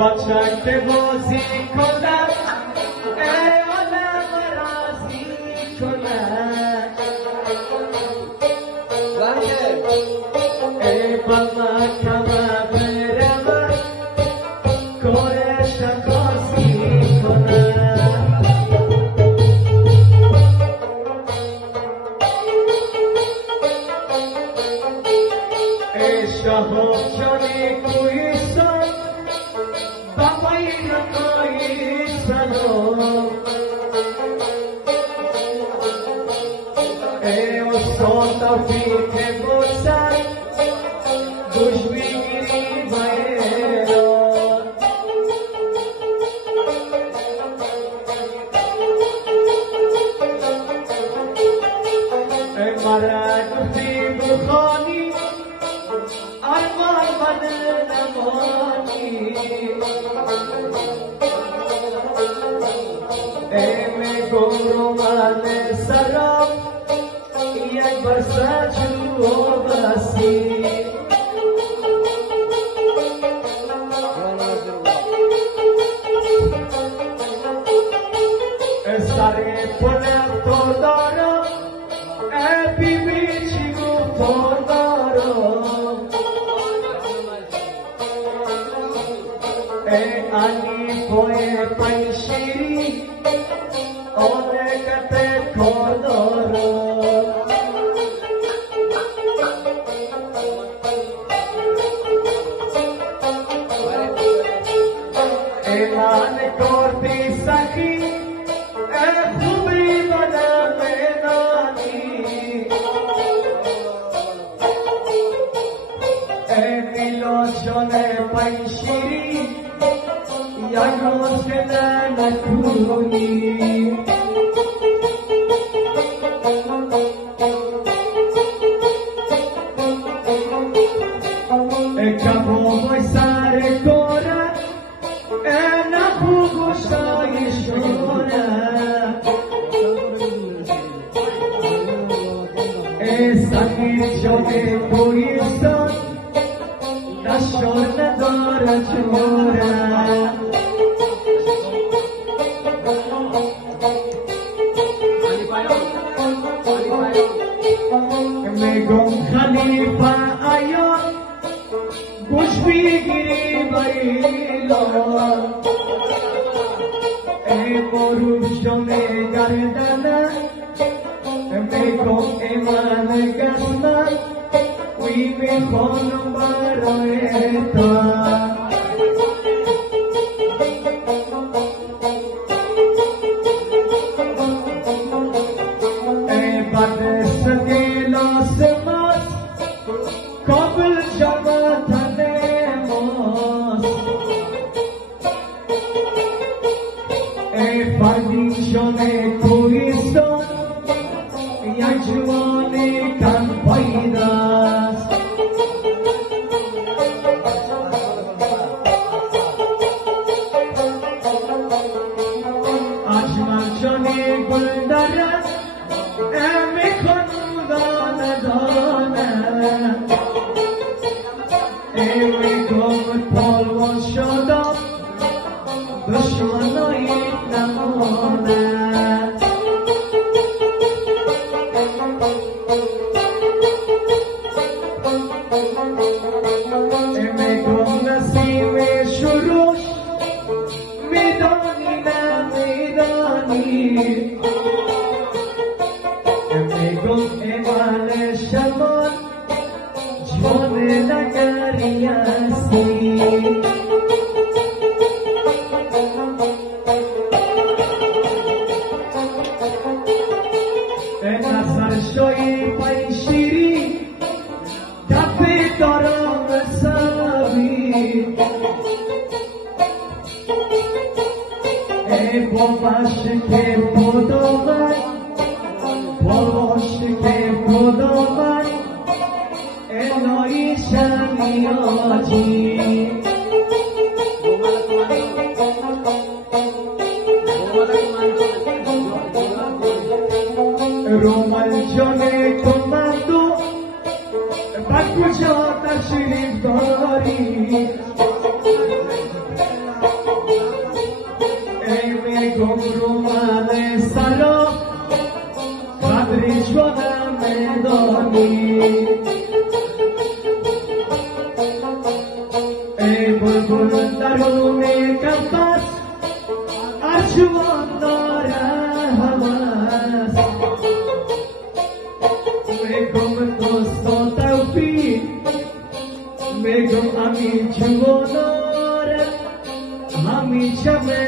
بچک بازی کنم ای عالم رازی کنم ای بابا کما برم کارش خاصی کنم ای شاه جانی کویستان بابای رکایی سلام ای استاد توفیق بسر گوش بگیری بایران ای مرا گفتی بخوانی ارمان بد نمانی ای می گورو من سرم یک برسه جو بسی سر پلم تو دارم ای بی بی چی گفتار دارم ای علی پوی پنشیری آنه کته کار دارم اعلان کردی سخی ای خوبی بدم نانی ای میلاد جان پنشیری یک روز که نکنی ای کبابای سر کاره ای نخو گوشای شونه ای سخیر جان کویستان نشار نداره جوره میگم خلیفه ایان گوش بگیری بایلان ای بروش جان گردنه میگم ایمان گشنه وی میخوانم برای تا ای بد سگیل آسمان کابل جمعتن ماست ای فردین جان کویستان یک جوانی کن پیداست اجمل جانی گلدره امی خندانه دانه امی گمت پالوان شدم دشمنایی نمانه امی گم نسیم شروع میدانی نمیدانی میگم ایمان شمان جوان نگری هستی به نظر شوی پنشیری دفی دارم سبی ای باباش که بودومن باش که خداوند الهی شمیاجی رومال جان کماندو با کجا تشریف داری ভালো কাদরি সোনা মেদনি এই বুলবুল তরুণে কম্পাস আশবন্দরা হামাস বেগম দোস্ত তৌফিক বেগম আমি জীবনর আমি সবে